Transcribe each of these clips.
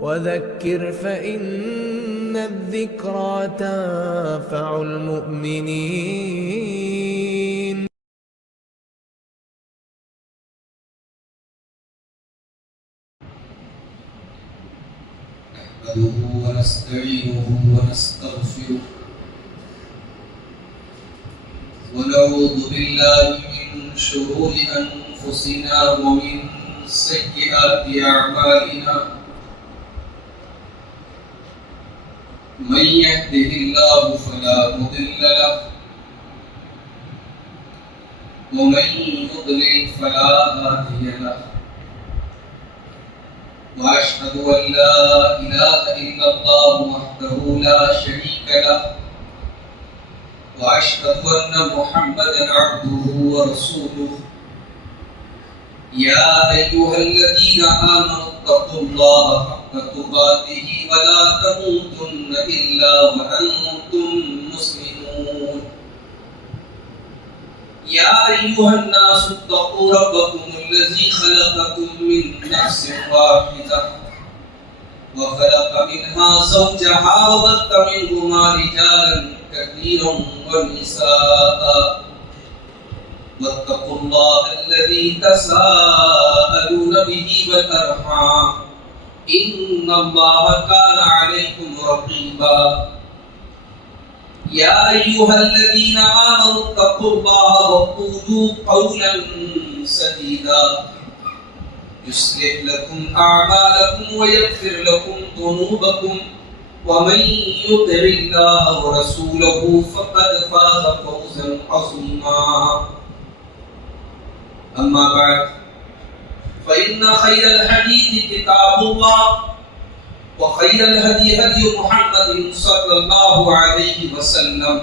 وذكر فإن الذكرى تنفع المؤمنين. نحمده ونستعينه ونستغفره ونعوذ بالله من شرور أنفسنا ومن سيئات أعمالنا. من يهده الله فلا مضل له ومن يضلل فلا هادي له. وأشهد أن لا إله إلا الله وحده لا شريك له وأشهد أن محمدا عبده ورسوله. يا أيها الذين آمنوا اتقوا الله حق تقاته ولا تموتن إلا وأنتم مسلمون. يا أيها الناس اتقوا ربكم الذي خلقكم من نفس واحدة وخلق منها زوجها وبث منهما رجالا كثيرا ونساء. واتقوا الله الذي تساءلون به والأرحام إن الله كان عليكم رقيبا. يا أيها الذين آمنوا اتقوا الله وقولوا قولا سديدا يصلح لكم أعمالكم ويغفر لكم ذنوبكم ومن يطع الله ورسوله فقد فاز فوزا عظيما. أما بعد فإن خير الحديث كتاب الله وخير الهدي هدي محمد صلى الله عليه وسلم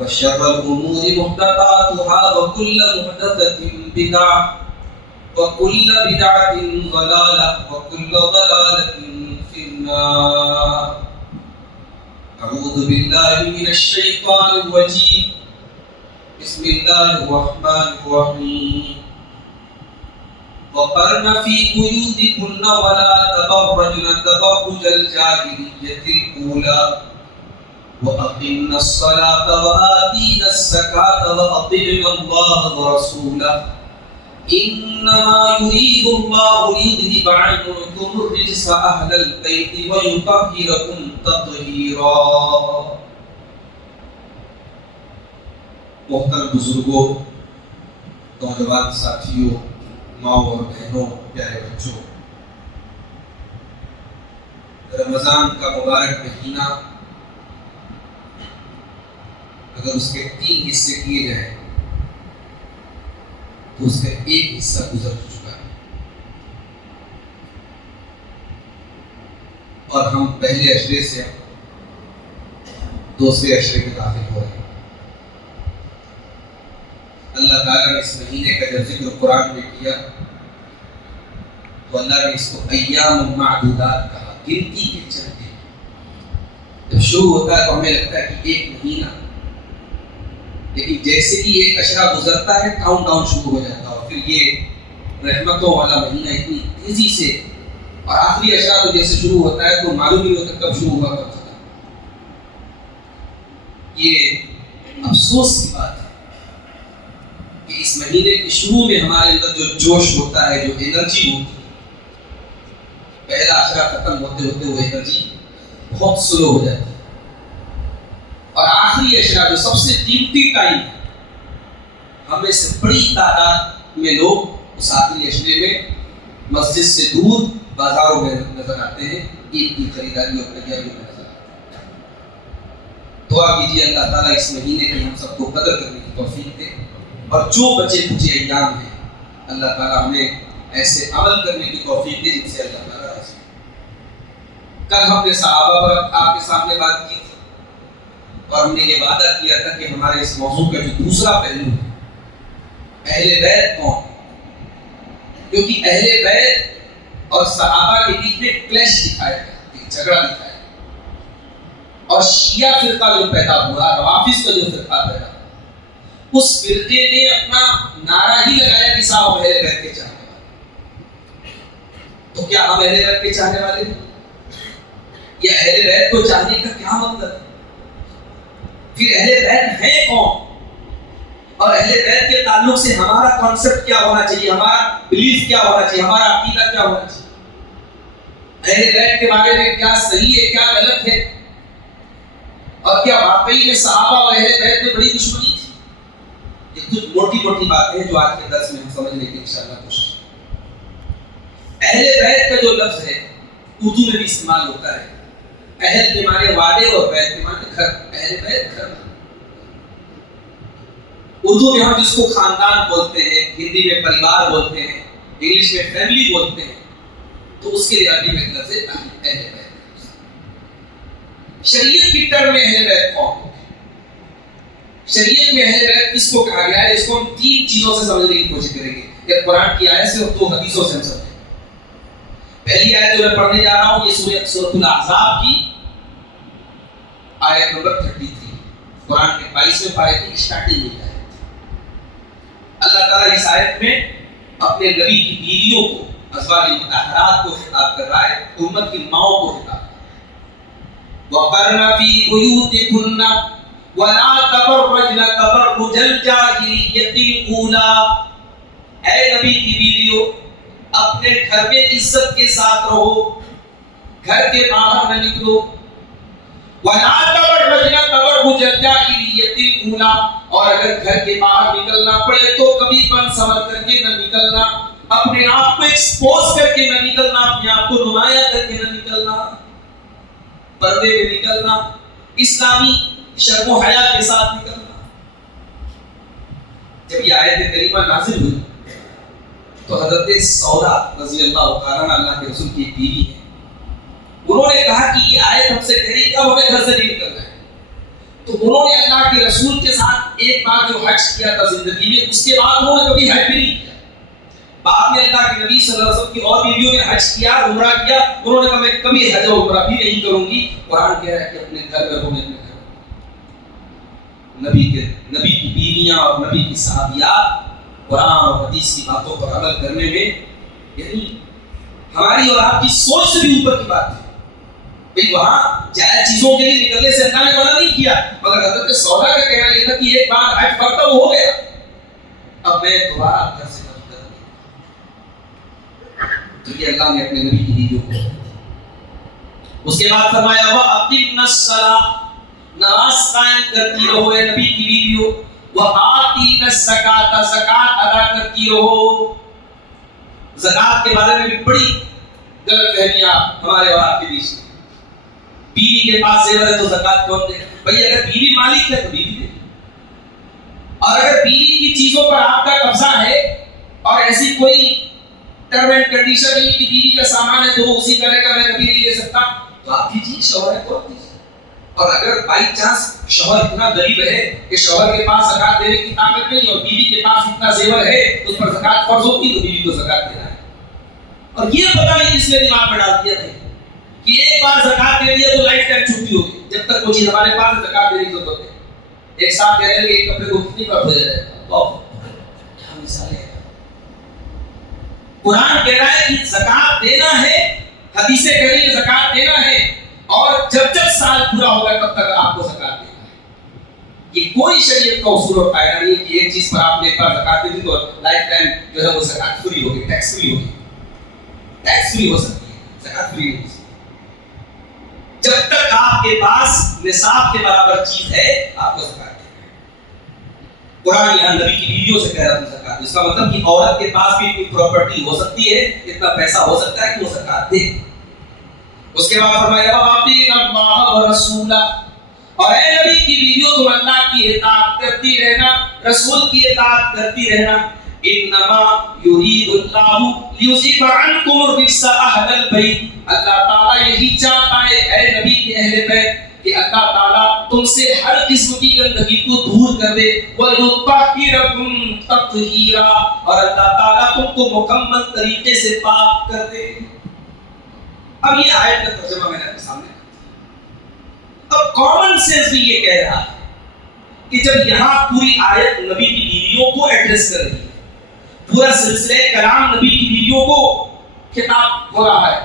وشر الأمور محدثاتها وكل محدثة بدعة وكل بدعة ضلالة وكل ضلالة في النار. أعوذ بالله من الشيطان الرجيم. بسم الله الرحمن الرحيم. وقرن في بيوتكن ولا تبرجن تبرج الجاهلية الأولى وأقمنا الصلاة وآتينا الزكاة وأطعنا الله ورسوله إنما يريد الله ليذهب عنكم الرجس أهل البيت ويطهركم تطهيرا. محترم بزرگوں، نوجوان ساتھیوں، ماں اور بہنوں، پیارے بچوں، رمضان کا مبارک مہینہ اگر اس کے 3 حصے کیے جائیں تو اس کا ایک حصہ گزر چکا ہے اور ہم پہلے عشرے سے دوسرے عشرے میں داخل ہو رہے ہیں. اللہ تعالیٰ نے اس مہینے کا جب ذکر قرآن میں کیا تو اللہ نے اس کو ایام معدودات کہا، گنتی کے چند دن. جب شروع ہوتا ہے تو ہمیں لگتا ہے کہ ایک مہینہ، لیکن جیسے ہی ایک عشرہ گزرتا ہے کاؤنٹ ڈاؤن شروع ہو جاتا ہے اور پھر یہ رحمتوں والا مہینہ اتنی تیزی سے، اور آخری عشرہ تو جیسے شروع ہوتا ہے تو معلوم نہیں ہوتا کب شروع ہوا کب ختم. یہ افسوس کی بات ہے کہ اس مہینے کے شروع میں ہمارے اندر جو جوش ہوتا ہے، جو انرجی ہوتی ہے، پہلا عشرہ ختم ہوتے ہوتے وہ انرجی بہت سلو ہو جاتی ہے. اور آخری عشرہ جو سب سے قیمتی ٹائم ہے، ہمیں سے بڑی تعداد میں لوگ اس آخری عشرے میں مسجد سے دور بازاروں میں نظر آتے ہیں، عید کی خریداری اور تیاریوں میں نظر آتے ہیں. دعا کیجیے اللہ تعالیٰ اس مہینے کی ہم سب کو قدر کرنے کی توفیق دے، اور جو بچے کچھ ایام ہیں اللہ تعالیٰ ہمیں ایسے عمل کرنے کی توفیق دے جن سے اللہ تعالیٰ راضی. کل ہم نے صحابہ پر آپ کے سامنے بات کی تھی اور ہم نے یہ وعدہ کیا تھا کہ ہمارے اس موضوع کا جو دوسرا پہلو ہے، اہل بیت کون؟ کیونکہ اہل بیت اور صحابہ کے بیچ میں کلیش دکھایا گیا، ایک جھگڑا دکھایا گیا. اور شیعہ فرقہ جو پیدا ہوا، روافض کا جو فرقہ پیدا ہوا، اس فرقے نے اپنا نعرہ ہی لگایا کہ صاحب اہل بیت کے چاہنے والے. تو کیا ہم اہل بیت کے چاہنے والے ہیں؟ یا اہل بیت کو چاہنے کا کیا مطلب ہے؟ پھر اہل بیت ہیں کون؟ اور اہل بیت کے تعلق سے ہمارا کانسیپٹ کیا ہونا چاہیے، ہمارا بلیف کیا ہونا چاہیے، ہمارا عقیدہ کیا ہونا چاہیے؟ اہل بیت کے بارے میں کیا صحیح ہے، کیا غلط ہے، اور کیا واقعی میں صحابہ اور اہل بیت میں بڑی دشمنی تھی؟ یہ کچھ موٹی موٹی باتیں ہیں جو آج کے درس میں ہم سمجھنے کی انشاءاللہ کوشش کریں۔ اہل بیت کا جو لفظ ہے اردو میں بھی استعمال ہوتا ہے۔ اہل کے معنی وعدے اور بیت کے معنی گھر، اہل بیت گھر۔ اردو میں ہم جس کو خاندان بولتے ہیں، ہندی میں پریوار بولتے ہیں، انگلش میں فیملی بولتے ہیں، تو اس کے لیے عربی میں لفظ ہے اہل بیت۔ شریعت کی ٹرم میں اہل بیت کون ہے؟ شریعت میں اہل بیت کس کو کہا گیا ہے؟ اس کو ہم تین چیزوں سے سمجھنے کی کوشش کریں گے، ایک قرآن کی آیت سے اور دو حدیثوں سے ہم سمجھیں۔ پہلی آیت جو میں پڑھنے جا رہا ہوں یہ سورۃ الاحزاب کی آیت نمبر 33، قرآن کے 22ویں پارے کی اسٹارٹنگ میں ہے۔ اللہ تعالیٰ اس آیت میں اپنے نبی کی بیویوں کو، ازواج مطہرات کو خطاب کر رہا ہے، امت کی ماؤں کو خطاب کر رہا ہے۔ وَقَرْنَ فِي بُيُوتِكُنَّ وَلَا تَبَرَّجْنَ تَبَرُّجَ الْجَاهِلِيَّةِ الْأُولَىٰ، اے نبی کی بیویوں اپنے گھر میں عزت کے ساتھ رہو، گھر کے باہر نہ نکلو۔ وَلَا تَبَرَّجْنَ تَبَرُّجَ الْجَاهِلِيَّةِ الْأُولَىٰ، اور اگر گھر کے باہر نکلنا پڑے تو کبھی بن سنور کر کے نہ نکلنا، اپنے آپ کو ایکسپوز کر کے نہ نکلنا، اپنے آپ کو نمایاں کر کے نہ نکلنا، پردے میں نکلنا، اسلامی شرم و حیا کے ساتھ نکلنا۔ جب یہ آیت کریمہ نازل ہوئی تو حضرت سودا رضی اللہ تعالیٰ عنہ اللہ کے رسول کی ایک بیوی ہے، انہوں نے کہا کہ یہ آیت ہم سے کہہ رہی کہ اب ہمیں گھر سے نہیں نکلنا ہے۔ تو انہوں نے اللہ کے رسول کے ساتھ ایک بار جو حج کیا تھا زندگی میں، اس کے بعد انہوں نے کبھی حج بھی نہیں کیا۔ بعد میں اللہ کے نبی صلی اللہ علیہ وسلم کی اور بیویوں نے حج کیا، عمرہ کیا، انہوں نے کہا میں کبھی حج اور عمرہ بھی نہیں کروں گی۔ قرآن کہہ رہا ہے کہ اپنے گھر میں رہو، اپنے گھر نبی کی بیویاں اور نبی کی صحابیات قرآن اور حدیث کی باتوں پر عمل کرنے میں، یعنی ہماری اور آپ کی سوچ سے بھی اوپر کی بات ہے۔ بھئی وہاں جائز چیزوں کے لیے نکلنے سے اللہ نے منع نہیں کیا، مگر حضرت سودا کا کہنا یہ تھا کہ ایک بار حج فرض ہو گیا، اب میں دوبارہ گھر سے کبھی کر دوں۔ تو یہ اللہ نے اپنے نبی کی بیویوں کو، اس کے بعد فرمایا وَأَقِمْنَ الصَّلَاةَ، نماز قائم کرتی رہو اے نبی کی بیویوں، وَآتِينَ الزَّكَاةَ، زکات ادا کرتی رہو۔ زکات کے بارے میں بھی بڑی غلط فہمیاں ہمارے اور آپ کے بیچ میں۔ بیوی کے پاس زیور ہے تو زکات کون دے گا؟ بھئی اگر بیوی مالک ہے تو بیوی دے گا، اور اگر بیوی کی چیزوں پر آپ کا قبضہ ہے اور ایسی کوئی ٹرم اینڈ کنڈیشن نہیں کہ بیوی کا سامان ہے تو وہ اسی کرے گا، میں کبھی نہیں لے سکتا، تو آپ دیجیے، شوہر ہے تو آپ دیجیے۔ اور اگر بائی چانس شوہر اتنا غریب ہے کہ شوہر کے پاس زکات دینے کی طاقت نہیں اور بیوی کے پاس اتنا زیور ہے اس پر زکات فرض ہوتی تو بیوی کو زکات دینا ہے۔ اور یہ پتہ نہیں کس نے دماغ میں ڈال دیا تھا کہ ایک بار زکات دے دیا تو لائف ٹائم چھٹی ہوگی، جب تک کوئی چیز ہمارے پاس زکات دینے کی ضرورت ہے۔ ایک ساتھ کہہ رہے ہیں کہ ایک کپڑے کو کتنی بار دھویا جائے گا، کیا مثال ہے۔ قرآن کہہ رہا ہے کہ زکات دینا ہے، حدیثیں کہہ رہی ہیں زکات دینا ہے، اور جب سال پورا ہوگا تب تک آپ کو زکات دینا ہے۔ یہ کوئی شریعت کا اصول اور قاعدہ نہیں ہے کہ ایک چیز پر آپ نے ایک بار زکات دے دی تو لائف ٹائم جو ہے وہ زکات فری ہوگی، ٹیکس فری ہوگی۔ ٹیکس فری ہو سکتی ہے، زکات فری نہیں ہو سکتی۔ جب تک آپ کے پاس نصاب کے برابر چیز ہے آپ کو زکات دینا ہے۔ قرآن یہاں نبی کی بیویوں سے کہہ رہا ہے زکات، اس کا مطلب کہ عورت کے پاس بھی کوئی پراپرٹی ہو سکتی ہے، اتنا پیسہ ہو سکتا ہے کہ وہ زکات دے۔ اس کے بعد فرمایا وَأَطِيعُوا اللَّهَ وَرَسُولَهُ، اور اے نبی کی بیویوں تم اللہ کی اطاعت کرتی رہنا، رسول کی اطاعت کرتی رہنا۔ انما یرید اللہ لیذہب عنکم الرجس اہل البیت، اللہ تعالیٰ یہی چاہتا ہے اے نبی کے اہل بیت کہ اللہ تعالیٰ تم سے ہر قسم کی گندگی کو دور کر دے، وَيُطَهِّرَكُمْ تَطْهِيرًا، اور اللہ تعالیٰ تم کو مکمل طریقے سے پاک کر دے۔ اب یہ آیت کا ترجمہ میں نے آپ کے سامنے کہا۔ اب کامن سینس بھی یہ کہہ رہا ہے کہ جب یہاں پوری آیت نبی کی بیویوں کو ایڈریس کر رہی ہے، پورا سلسلہ کلام نبی کی بیویوں کو خطاب ہو رہا ہے.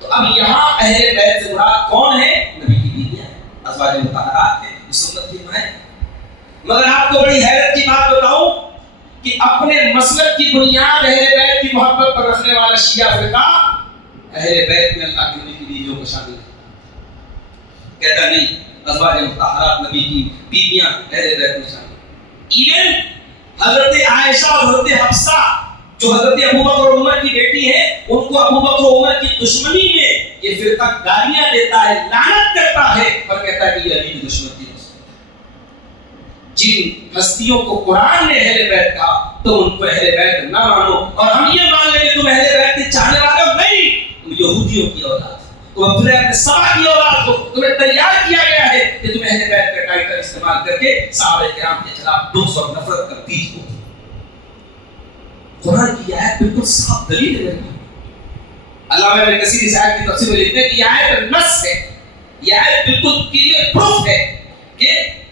تو اب یہاں اہل بیت سے مراد کون ہے؟ نبی کی بیویاں ہیں، ازواج مطہرات ہیں، اس امت کی مائیں. مگر آپ کو بڑی حیرت کی بات بتاؤں کہ اپنے مسلک کی بنیاد اہل بیت کی محبت پر رکھنے والا شیعہ فرقہ اہل بیت میں اللہ کے نبی کی بیویوں کو شامل ہے. کہتا نہیں ازواج مطہرات نبی کی بیویاں اہل بیت میں شامل. ایون حضرت عائشہ اور حضرت حفصہ جو حضرت ابوبکر اور عمر کی بیٹی ہیں، ان کو ابوبکر اور عمر کی دشمنی میں یہ فرقہ گالیاں دیتا ہے، لعنت کرتا ہے اور کہتا ہے کہ یہ علی کی دشمن تھی. جن ہستیوں کو قرآن نے اہل بیت کہا تو ان کو اہل بیت نہ مانو، اور ہم یہ مان لیں کہ تم اہل بیت کے چاہنے والے ہو. نہیں، تم یہودیوں کی اولاد ہو، تم عبداللہ ابن سبا کی اولاد ہو. تمہیں تیار کیا گیا ہے کہ تم اہل بیت کا ٹائٹل استعمال کر کے صحابہ کرام کے خلاف بغض اور نفرت کا بیج بو. قرآن کی آیت بالکل صاف دلیل ہے. علامہ ابن کثیر اس آیت کی تفسیر میں لکھتے ہیں کہ یہ آیت نص ہے، یہ آیت بالکل کلیئر پروف ہے کہ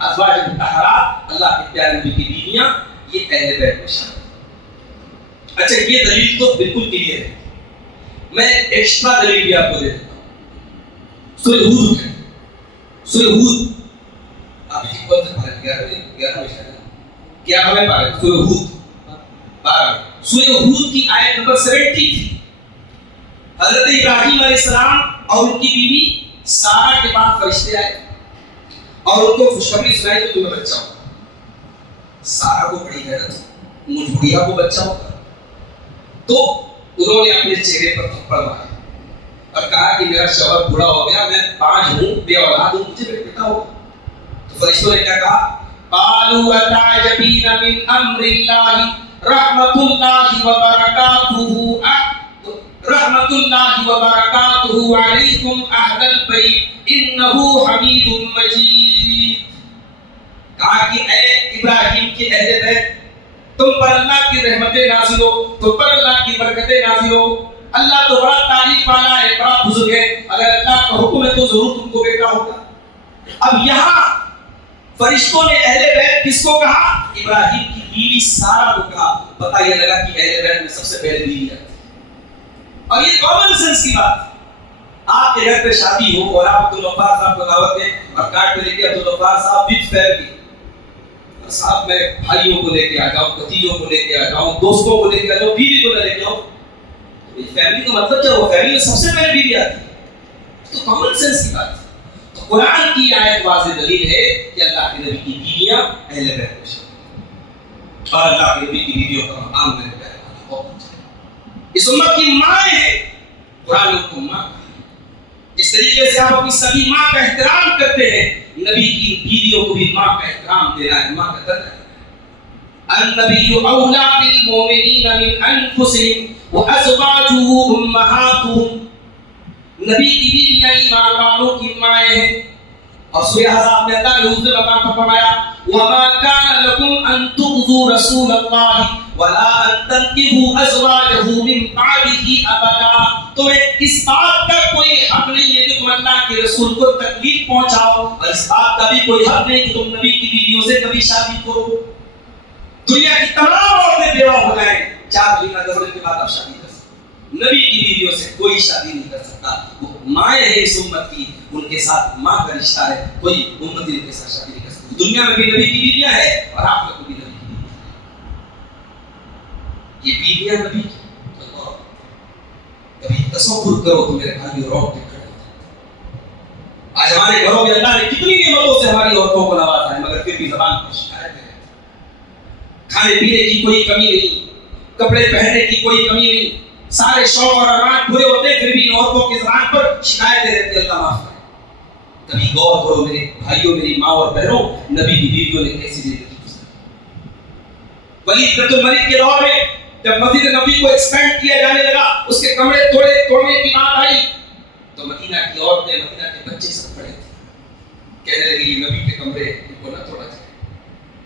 ازواج مطہرات اللہ کے پیارے نبی کی بیویاں یہ اہل بیت میں شامل ہیں. اچھا یہ دلیل تو بالکل کلیئر ہے. میں ایکسٹرا دلیل بھی آپ کو دے دیتا ہوں. سورہ ہود ہے، سورہ ہود آپ کی کون سے پارے 11 میں پارے سورہ ہود 12 سورہ ہود کی آیت نمبر 70 تھی. حضرت ابراہیم علیہ السلام اور ان کی بیوی سارہ کے پاس فرشتے آئے اور ان کو خوشخبری سنائی کہ تمہیں بچہ ہوگا. سارہ کو بڑی حیرت ہوئی، مجھ بڑھیا کو بچہ ہوگا. تو انہوں نے اپنے چہرے پر تھپڑ مارا اور کہا کہ میرا شوہر بوڑھا ہو گیا، میں باج ہوں، بے اولاد ہوں، مجھے بیٹا ہوگا. تو فرشتوں نے کیا کہا؟ قالوا اتعجبین من امر اللہ رحمت اللہ وبرکاتہ علیکم اہل البیت انہ حمید مجید. کہا کہ اے ابراہیم کے اہل بیت، تم پر اللہ کی رحمتیں نازل ہو، تم پر اللہ کی برکتیں نازل ہو. اللہ تو بڑا تعریف والا ہے، بڑا بزرگ ہے، اگر اللہ کا حکم ہے تو ضرور تم کو بیٹا ہوگا. اب یہاں فرشتوں نے اہل بیت کس کو کہا؟ ابراہیم کی بیوی سارہ کو کہا. پتہ یہ لگا کہ اہل بیت میں سب سے پہلے بیوی ہے. اور یہ کامن سینس کی بات. آپ کے گھر پہ شادی ہو اور آپ عبدالغفار صاحب کو دعوت دیں اور کارڈ پہ لکھے عبدالغفار صاحب وتھ فیملی، صاحب میں بھائیوں کو لے کے آ جاؤں، بھتیجوں کو لے کے آ جاؤں، دوستوں کو لے کے آ جاؤں، بیوی کو نہ لے کے آؤں. فیملی کا مطلب کیا ہوا؟ فیملی میں سب سے پہلے بیوی آتی ہے. تو کامن سینس کی بات ہے. تو قرآن کی آیت واضح دلیل ہے کہ اللہ کے نبی کی بیویاں اہل بیت میں شامل اور اللہ کے نبی کی بیویوں کا مقام میرے پیارے والے بہت اونچا ہے. اس امت کی ماں ہے، قرآن نے کو ماں کہا. جس طریقے سے آپ اپنی سبھی ماں کا احترام کرتے ہیں، نبی کی بیویوں کو بھی ماں کا احترام دینا ہے، ماں کا درجہ ہے. النبی اولا بالمؤمنین من انفسہم وازواجہ امہاتہم. نبی کی بیویاں ایمان والوں کی مائیں ہیں. اور سورہ احزاب میں اللہ نے دوسرے مقام پر فرمایا وما كان لكم ان تؤذوا رسول الله ولا ان تنكحوا ازواجه من بعده ابدا. تمہیں اس بات کا کوئی حق نہیں ہے کہ تم اللہ کے رسول کو تکلیف پہنچاؤ، اور اس بات کا بھی کوئی حق نہیں کہ تم نبی کی بیویوں سے کبھی شادی کرو. دنیا کی تمام عورتیں بیوہ ہو جائیں، 4 مہینہ گزرنے کے بعد آپ شادی کر سکتے. نبی کی بیویوں سے کوئی شادی نہیں کر سکتا. وہ مائیں ہیں اس امت کی، ان کے ساتھ ماں کا رشتہ ہے، کوئی امتی ان کے ساتھ شادی نہیں کر سکتی. دنیا میں بھی نبی کی بیویاں ہیں اور آپ لوگ بھی نبی کی بیویاں. یہ بیویاں نبی کی کبھی تصور کرو تو میرے بھائی روٹ پہ کھڑے ہوتے ہیں. آج ہمارے گھروں میں اللہ نے کتنی نعمتوں سے ہماری عورتوں کو نوازا ہے، مگر پھر بھی زبان پر شکایت ہے. کھانے پینے کی کوئی کمی نہیں، کپڑے پہننے کی کوئی کمی نہیں، سارے شوق اور ارمان پورے ہوتے ہیں، پھر بھی عورتوں کی زبان پر شکایتیں رہتی ہیں. اللہ معاف کرے. کبھی غور کرو میرے بھائیوں، میری ماں اور بہنوں، نبی کی بیویوں نے کیسی زندگی گزاری. ولید بن الملک کے دور میں جب مسجد نبی کو ایکسپینڈ کیا جانے لگا، اس کے کمرے توڑنے کی بات آئی تو مدینہ کی عورتیں، مدینہ کے بچے سب کھڑے تھے. کہنے لگے یہ نبی کے کمرے، ان کو نہ توڑا جائے،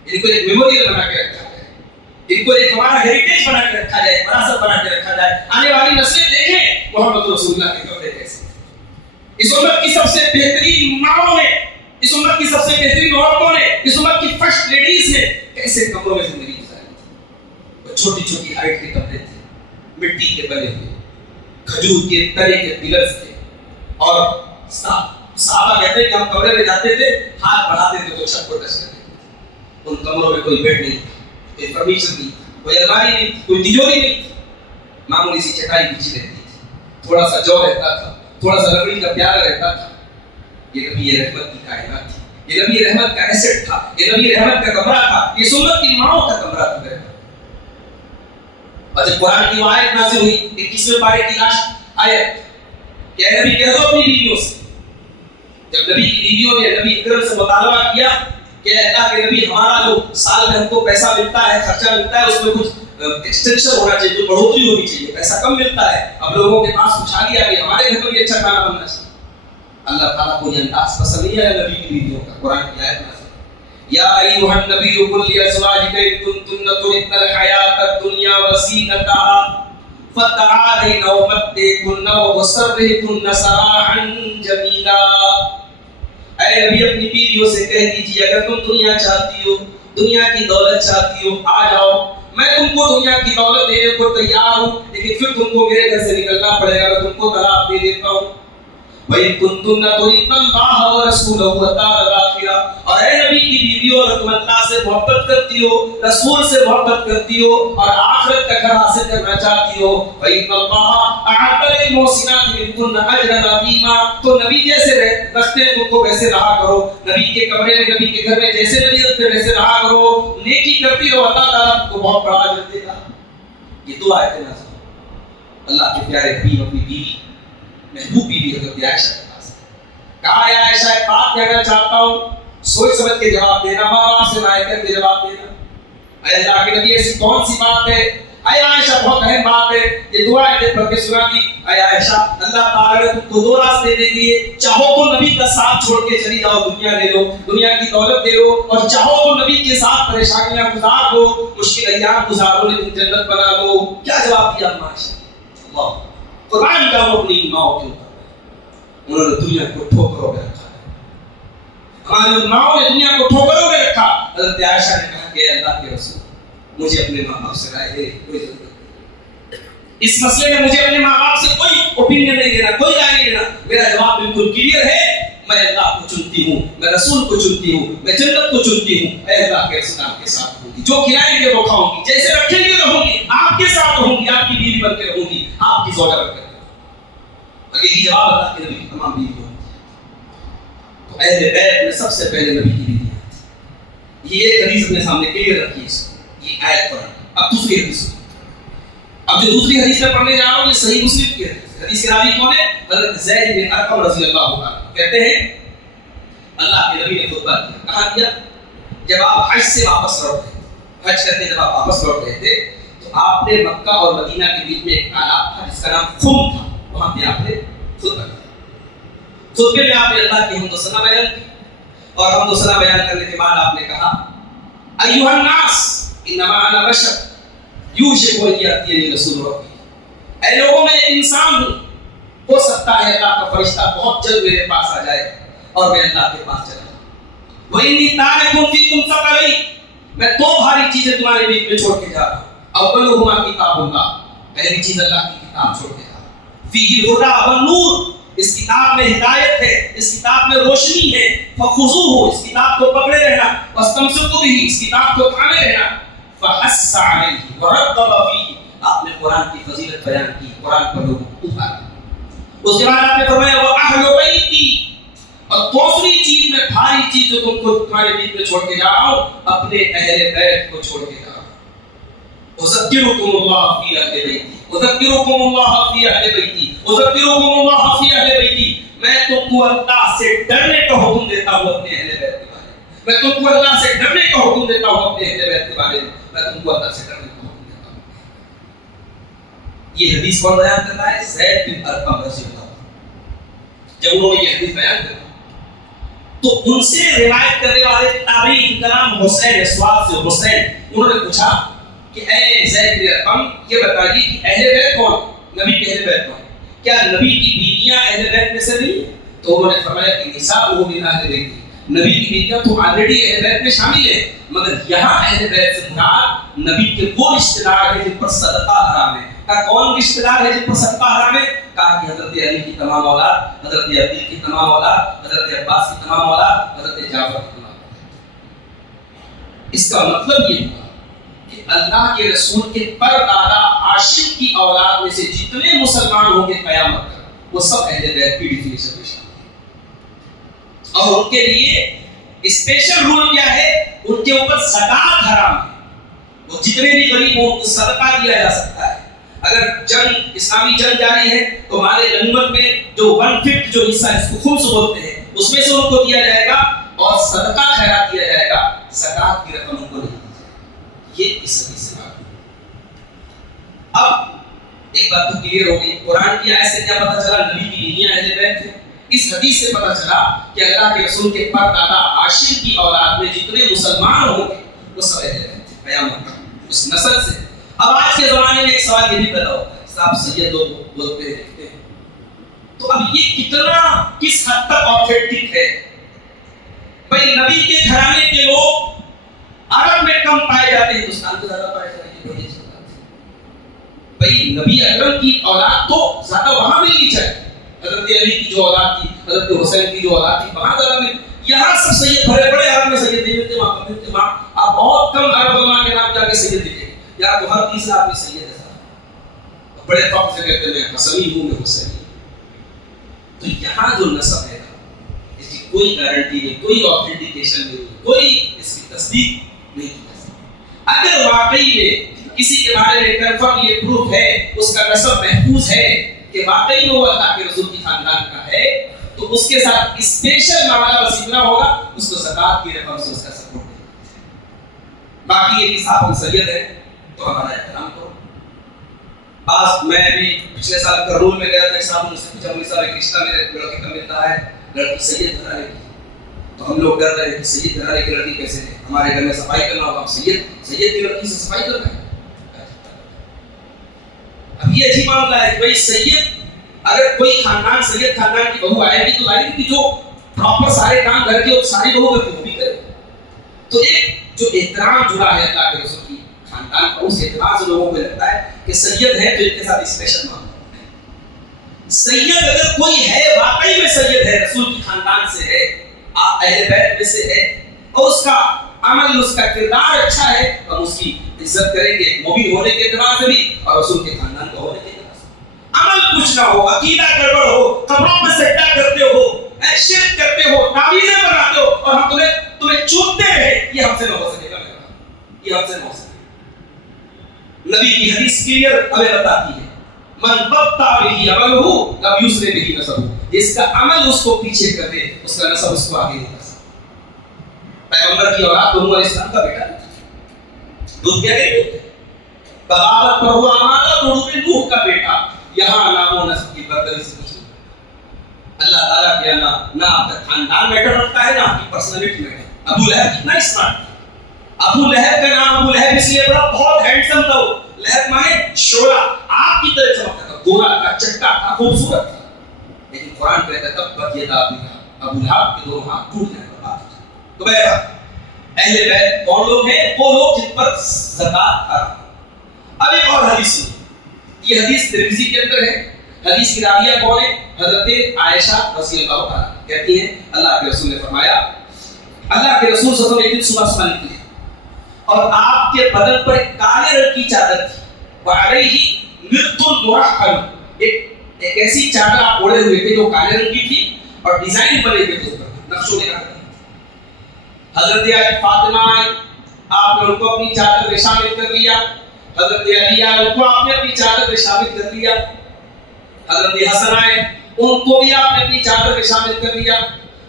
ان کو ایک میموریل بنا کے رکھا جائے، ان کو ایک ہمارا ہیریٹیج بنا کے رکھا جائے، وراثت بنا کے رکھا جائے. آنے والی نسلیں دیکھیں محمد رسول اللہ کے کمرے کیسے. اس امت کی سب سے بہترین ماؤں نے، اس امت کی سب سے بہترین عورتوں نے، اس امت کی فرسٹ لیڈیز نے کیسے کمروں میں زندگی گزاری تھی. چھوٹی چھوٹی ہائٹ کے کپڑے تھے، مٹی کے بنے ہوئے، کھجور کے تنے کے پلرز تھے، اور صحابہ کہتے ہیں کہ ہم کمرے میں جاتے تھے، ہاتھ بڑھاتے تھے تو چھت کو ٹچ کرتے تھے۔ ان کمروں میں کوئی بیڈ نہیں، کوئی فرنیچر نہیں، کوئی الماری نہیں، کوئی تجوری نہیں، معمولی سی چٹائی بچھی رہتی تھی، تھوڑا سا جو رہتا تھا، تھوڑا سا لکڑی کا پیالہ رہتا تھا۔ یہ نبی رحمت کی کائنات تھی، یہ نبی رحمت کا ایسٹ تھا، یہ نبی رحمت کا کمرہ تھا، یہ سنت کی ماؤں کا کمرہ تھا۔ اور جب قرآن کی آیت نازل ہوئی 21ویں پارے کی لاسٹ آیت کہ اے نبی کہہ دو اپنی بیویوں سے، جب نبی کی بیویوں نے نبی اکرم سے مطالبہ کیا کہ اللہ کے نبی ہمارا جو سال میں ہم کو پیسہ ملتا ہے، خرچہ ملتا ہے، اس میں کچھ ایکسٹینشن ہونا چاہیے، جو بڑھوتری ہونی چاہیے، پیسہ کم ملتا ہے، اب لوگوں کے پاس کچھ آ گیا کہ ہمارے گھر میں بھی اچھا کھانا بننا چاہیے۔ اللہ تعالیٰ کو یہ انداز پسند نہیں ہے نبی کی بیویوں کا۔ قرآن کی آیت نازل یا ایھا النبی قل لازواجک ان کنتن تردن الحیاۃ الدنیا وزینتها فتعالین امتعکن واسرحکن سراحا جمیلا۔ اے نبی اپنی بیویوں سے کہہ دیجیے اگر تم دنیا چاہتی ہو، دنیا کی دولت چاہتی ہو، آ جاؤ، میں تم کو دنیا کی دولت دینے کو تیار ہوں، لیکن پھر تم کو میرے گھر سے نکلنا پڑے گا، میں تم کو طلاق دے دیتا ہوں۔ وَإِن كُنتُنَّ تُرِدْنَ اللَّهَ وَرَسُولَهُ وَالدَّارَ الْآخِرَةَ، اور اے نبی کی بیویوں اگر تم اللہ سے محبت کرتی ہو، رسول سے محبت کرتی ہو، اور آخرت کا گھر حاصل کرنا چاہتی ہو، فَإِنَّ اللَّهَ أَعَدَّ لِلْمُحْسِنَاتِ مِنكُنَّ أَجْرًا عَظِيمًا، تو نبی جیسے رکھتے ہیں تم کو ویسے رہا کرو، نبی کے کمرے میں، نبی کے گھر میں جیسے نبی رکھتے ویسے رہا کرو، نیکی کرتی رہو، اللہ تعالیٰ تم کو بہت بڑا اجر دے گا۔ یہ دو آیتیں نازل اللہ کے پیارے حبیب اپنی بیوی محبوب بیوی حضرت عائشہ کے پاس کہا، یا عائشہ ایک بات کہنا چاہتا ہوں، سوچ سمجھ کے جواب دینا، ماں باپ سے رائے کر کے جواب دینا۔ اے اللہ کے نبی ایسی کون سی بات ہے؟ اے عائشہ بہت اہم بات ہے، یہ دعا ہے پڑھ کے سنا دی۔ اے عائشہ اللہ تعالیٰ نے تم کو دو راستے دے دیے، چاہو تو نبی کا ساتھ چھوڑ کے چلی جاؤ، دنیا لے لو، دنیا کی دولت لے لو، اور چاہو تو نبی کے ساتھ پریشانیاں گزار دو، مشکل ایام گزارو لیکن جنت بنا دو۔ کیا جواب دیا عائشہ؟ اللہ قرآن کا وہ اپنی ماؤں کے اوپر انہوں نے دنیا کو ٹھوکروں میں رکھا ہے، ہماری ماؤں نے دنیا کو ٹھوکروں میں رکھا۔ حضرت عائشہ نے کہا کہ اللہ کے رسول مجھے اپنے ماں باپ سے رائے دے، کوئی ضرورت نہیں، اس مسئلے میں مجھے اپنے ماں باپ سے کوئی اوپینین نہیں دینا، کوئی رائے نہیں دینا، میرا جواب بالکل کلیئر ہے، میں اللہ کو چنتی ہوں، میں رسول کو چنتی ہوں، میں جنت کو چنتی ہوں، اے اللہ کے رسول آپ کے ساتھ ہوں گی، جو کھلائیں گے وہ کھاؤں گی، جیسے رکھیں گے رہوں گی، آپ کے ساتھ رہوں گی، آپ کی بیوی بن کے رہوں گی، آپ کی زوجہ بن کے رہوں گی۔ اور یہی جواب اللہ کے نبی کی تمام بیویوں تو اہل بیت میں سب سے پہلے نبی کی بیوی ہے۔ یہ ایک حدیث اپنے سامنے کلیئر رکھیے، یہ آیت قرآن۔ اب دوسری حدیث، اب جو دوسری حدیث میں پڑھنے جا رہا ہوں یہ صحیح مسلم کی حدیث۔ حدیث کے راوی کون ہے؟ حضرت زید بن ارقم رضی اللہ عنہ کہتے ہیں اللہ کے نبی نے خطبہ دیا، کہا دیا جب آپ حج سے واپس لوٹ رہے تھے، حج کرتے جب آپ واپس لوٹ رہے تھے تو آپ نے مکہ اور مدینہ کے بیچ میں ایک تالاب تھا جس کا نام خم تھا، وہاں پہ آپ نے خطبہ دیا۔ خطبے میں آپ نے اللہ کی حمد و ثنا بیان کی، اور حمد و ثنا بیان کرنے کے بعد آپ نے کہا ایھا الناس انما انا بشر یوشک ان یاتینی رسول ربی، اے لوگوں میں ایک انسان ہوں، ہو سکتا ہے اللہ کا فرشتہ بہت جلد میرے پاس آ جائے اور میں اللہ کے پاس چلا جاؤں۔ وَإِنِّي تَارِكٌ فِيكُمْ ثَقَلَيْنِ، میں دو بھاری چیزیں تمہارے بیچ میں چھوڑ کے جا رہا ہوں۔ اولہما کتاب اللہ، پہلی چیز اللہ کی کتاب چھوڑ کے جا رہا ہوں۔ فِيهِ الْهُدَىٰ وَالنُّورُ، اس کتاب میں ہدایت ہے، اس کتاب میں روشنی ہے۔ فَخُذُوهُ، اس کتاب کو پکڑے رہنا، وَاسْتَمْسِكُوا بِهِ، اس کتاب کو تھامے رہنا۔ فَحَثَّ عَلَيْهِ وَرَغَّبَ فِيهِ، آپ نے قرآن کی فضیلت بیان کی، قرآن پر لوگوں کو ابھارا۔ اس کے بعد آپ نے فرمایا وَأَهْلُ بَيْتِي، اور دوسری چیز میں بھاری چیز جو تم کو تمہارے بیچ میں چھوڑ کے جا رہا ہوں، اپنے اہل بیت کو چھوڑ کے جا رہا ہوں۔ أُذَكِّرُكُمُ اللَّهَ فِي أَهْلِ بَيْتِي، أُذَكِّرُكُمُ اللَّهَ فِي أَهْلِ بَيْتِي، أُذَكِّرُكُمُ اللَّهَ فِي أَهْلِ بَيْتِي، میں تم کو اللہ سے ڈرنے کا حکم دیتا ہوں اپنے اہل بیت کے بارے میں، میں تم کو اللہ سے ڈرنے کا حکم دیتا ہوں اپنے اہل بیت کے بارے میں، میں تم کو اللہ سے ڈرنے کا حکم دیتا ہوں۔ یہ حدیث کون بیان کرتا ہے؟ زید بن ارقم رضی اللہ عنہ۔ جب انہوں نے یہ حدیث بیان کری تو ان سے روایت کرنے والے تابعی کا نام حسین اسواد سے حسین، انہوں نے پوچھا کہ اے زید بن ارقم یہ بتائیے کہ اہل بیت کون؟ نبی کے اہل بیت کون؟ کیا نبی کی بیویاں اہل بیت میں سے نہیں؟ تو انہوں نے فرمایا کہ نساء من اہل بیت، نبی کی بیویاں تو آلریڈی اہل بیت میں شامل ہیں، مگر یہاں اہل بیت سے مراد نبی کے وہ رشتہ دار ہیں جن پر صدقہ حرام ہے، کا کون رشتہ دار ہے جن پر صدقہ حرام ہے؟ کہا کہ حضرت علی کی تمام اولاد، حضرت عقیل کی تمام اولاد، حضرت عباس کی تمام اولاد، حضرت جعفر کی تمام اولاد۔ اس کا مطلب یہ ہوا کہ اللہ کے رسول کے پردادا عاشق کی اولاد میں سے جتنے مسلمان ہوں گے قیامت تک، وہ سب اہل بیت کی ڈیفینیشن میں شامل ہیں۔ اور ان کے لیے اسپیشل رول کیا ہے؟ ان کے اوپر زکات حرام ہے۔ وہ جتنے بھی غریب ہوں کو صدقہ دیا جا سکتا ہے۔ اگر جنگ اسلامی جنگ جاری ہے تو مال غنیمت میں جو 1/5 جو حصہ جس کو خمس بولتے ہیں اس میں سے ان کو دیا جائے گا اور صدقہ خیرات دیا جائے گا، زکات کی رقم ان کو نہیں دی جائے گی۔ یہ اس حدیث سے بات ہے۔ اب ایک بات تو کلیئر ہو گئی، قرآن کی آیت سے کیا پتہ چلا؟ نبی کی بیویاں اہل بیت تھے۔ اس حدیث سے پتہ چلا کہ اللہ کے رسول کے پردادا عاشق کی اولاد میں جتنے مسلمان ہوں گے وہ سب اہل بیت تھے قیامت تک، اس نسل سے۔ اب آج کے زمانے میں ایک سوال یہ بھی پیدا ہوتا ہے، صاحب سید لوگ بولتے ہیں لکھتے ہیں، تو اب یہ کتنا کس حد تک آتھینٹک ہے؟ بھائی نبی کے گھرانے کے لوگ عرب میں کم پائے جاتے ہیں، ہندوستان میں زیادہ پائے جاتے ہیں۔ بھائی نبی اکرم کی اولاد تو زیادہ وہاں ملنی چاہیے، حضرت علی کی جو اولاد تھی، حضرت حسین کی جو اولاد تھی وہاں زیادہ ملنی۔ یہاں سب سید بڑے بڑے عرب میں سید نہیں ملتے، وہاں ملتے، وہاں آپ بہت کم عرب علماء کے نام جا کے سید دیکھیں، یا تو ہر تیسرا آدمی سید ہے صاحب، بڑے فخر سے کہتے ہیں حسنی ہوں میں حسینی۔ تو یہاں جو نسب ہے اس کی کوئی گارنٹی نہیں، کوئی آتھینٹیکیشن نہیں، کوئی اس کی تصدیق نہیں کی جا سکتی۔ اگر واقعی میں کسی کے بارے میں کنفرم یہ پروف ہے، اس کا نسب محفوظ ہے کہ واقعی وہ اللہ کے رسول کی خاندان کا ہے، تو اس کے ساتھ اسپیشل معاملہ بس اتنا ہوگا، اس کو زکات کی رقم سے اس کا سپورٹ دے۔ باقی یہ کہ صاحب ہم سید ہیں تو ہمارا احترام کرو۔ بعض میں بھی پچھلے سال کرنول میں گیا تھا، ایک صاحب نے مجھ سے پوچھا مولوی صاحب ایک رشتہ میرے لڑکے کا ملتا ہے، لڑکی سید گھرانے کی، تو ہم لوگ ڈر رہے ہیں کہ سید گھرانے کی لڑکی کیسے ہے، ہمارے گھر میں صفائی کرنا ہوگا، ہم سید کی لڑکی سے صفائی کر رہے ہیں۔ اب یہ عجیب معاملہ ہے کہ بھائی سید، اگر کوئی خاندان سید خاندان کی بہو آئے گی تو لائے گی کہ جو پراپر سارے کام گھر کے ساری بہو کرتی وہ بھی کرے۔ تو ایک جو احترام جڑا ہے اللہ کے رسول کی خاندان کا، اس احترام سے لوگوں کو لگتا ہے کہ سید ہے تو ان کے ساتھ اسپیشل معاملہ ہے۔ سید اگر کوئی ہے، واقعی میں سید ہے، رسول کی خاندان سے ہے، اہل بیت میں سے ہے، اور اس کا عمل، اس کا کردار اچھا ہے، تو ہم اس کی عزت کریں گے، مومن ہونے کے اعتبار سے بھی اور رسول کے خاندان کا ہونے کے اعتبار سے۔ عمل کچھ نہ ہو، عقیدہ گڑبڑ ہو، قبروں پہ سجدہ کرتے ہو، شرک کرتے ہو، تعویذیں بناتے ہو، اور ہم تمہیں چومتے رہے، یہ ہم سے نہ ہو سکے گا، یہ ہم سے نہ ہو سکے۔ نبی کی حدیث کلیئر ہمیں بتاتی ہے، من بطأ به عمله لم يسرع به نسبه، جس کا عمل اس کو پیچھے کر دے اس کا نسب اس کو آگے نہیں کر سکتا۔ پیغمبر کی اولاد نوح علیہ السلام کا بیٹا دودھ کیا گئی، بغاوت پر ہوا ہمارا تو نوح کا بیٹا، یہاں نام و نسب کی برتری سے کچھ نہیں۔ اللہ تعالیٰ کیا نہ آپ کا خاندان میٹر رکھتا ہے، نہ آپ کی پرسنالٹی میٹر۔ ابو لہب کتنا اسمارٹ تھا، ابو لہب کا نام ابو لہب اس لیے بڑا، بہت ہینڈسم تھا وہ، لہب مانے شعلہ، آگ کی طرح چمکتا تھا، گورا تھا، چٹا تھا، خوبصورت تھا، لیکن قرآن کہتا ہے تبت یدا ابی لہب، ابو لہب کے دونوں ہاتھ ٹوٹ جائیں برباد ہو جائیں۔ تو بہرحال اہل بیت کون لوگ ہیں؟ وہ لوگ جن پر زکات حرام۔ اب ایک اور حدیث سنیں، یہ حدیث ترمذی کے اندر ہے، حدیث کی راویہ کون ہے؟ حضرت عائشہ رضی اللہ عنہا کہتی ہیں اللہ کے رسول نے فرمایا، اللہ کے رسول صلی اللہ علیہ وسلم ایک دن صبح نکلے اور آپ کے بدن پر ایک کالے رنگ کی چادر تھی، وعلیہ مرط مرحل، ایک ایسی چادر آپ اوڑے ہوئے تھے جو کالے رنگ کی تھی اور ڈیزائن بنے ہوئے تھے اس پر، نقش و نگار۔ حضرت فاطمہ آئی، آپ نے ان کو اپنی چادر میں شامل کر لیا، حضرت علی آئے، ان کو آپ نے اپنی چادر میں شامل کر لیا، حضرت حسن آئے، ان کو بھی آپ نے اپنی چادر میں شامل کر لیا،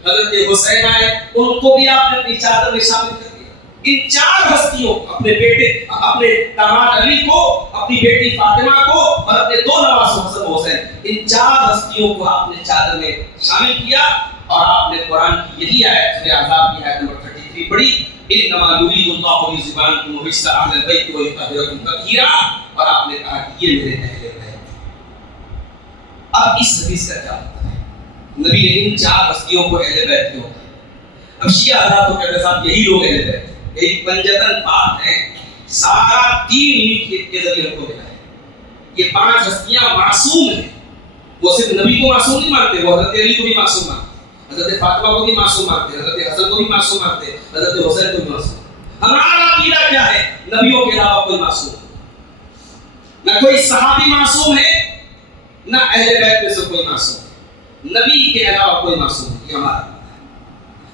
حضرت حسین آئے، ان کو بھی آپ نے اپنی چادر میں شامل کر لیا۔ ان چار ہستیوں، اپنے بیٹے، اپنے داماد علی کو، اپنی بیٹی فاطمہ کو اور اپنے دو نواسوں حسن و حسین، ان چار ہستیوں کو آپ نے چادر میں شامل کیا، اور آپ نے قرآن کی یہی آیت سورہ احزاب کی آیت نمبر 33 پڑھی، انما یرید اللہ لیذہبعنکم الرجس اہل البیت ویطہرکم تطہیرا، اور آپ نے کہا کہ یہ میرے اہل بیت۔ اب اس حدیث کا کیا مطلب ہے؟ نبی نے ان چار ہستیوں کو اہل بیت کیوں کہا؟ اب شیعہ حضرات تو کہتے ہیں صاحب یہی لوگ اہل بیت ہیں، یہی پنجتن پاک ہیں، سارا دین انہی کے ذریعے ہم کو ملا ہے۔ یہ 5 ہستیاں معصوم ہیں. وہ صرف نبی کو معصوم نہیں مانتے, وہ حضرت علی کو بھی معصوم مانتے, حضرت فاطمہ کو بھی معصوم مانتے, حضرت حسن کو بھی معصوم مانتے, حضرت حسین کو بھی معصوم. ہمارا عقیدہ کیا ہے؟ نبیوں کے علاوہ کوئی معصوم نہیں, نہ کوئی صحابی معصوم ہے, نہ اہل بیت میں سے کوئی معصوم ہے. نبی کے علاوہ کوئی معصوم نہیں, یہ ہمارا.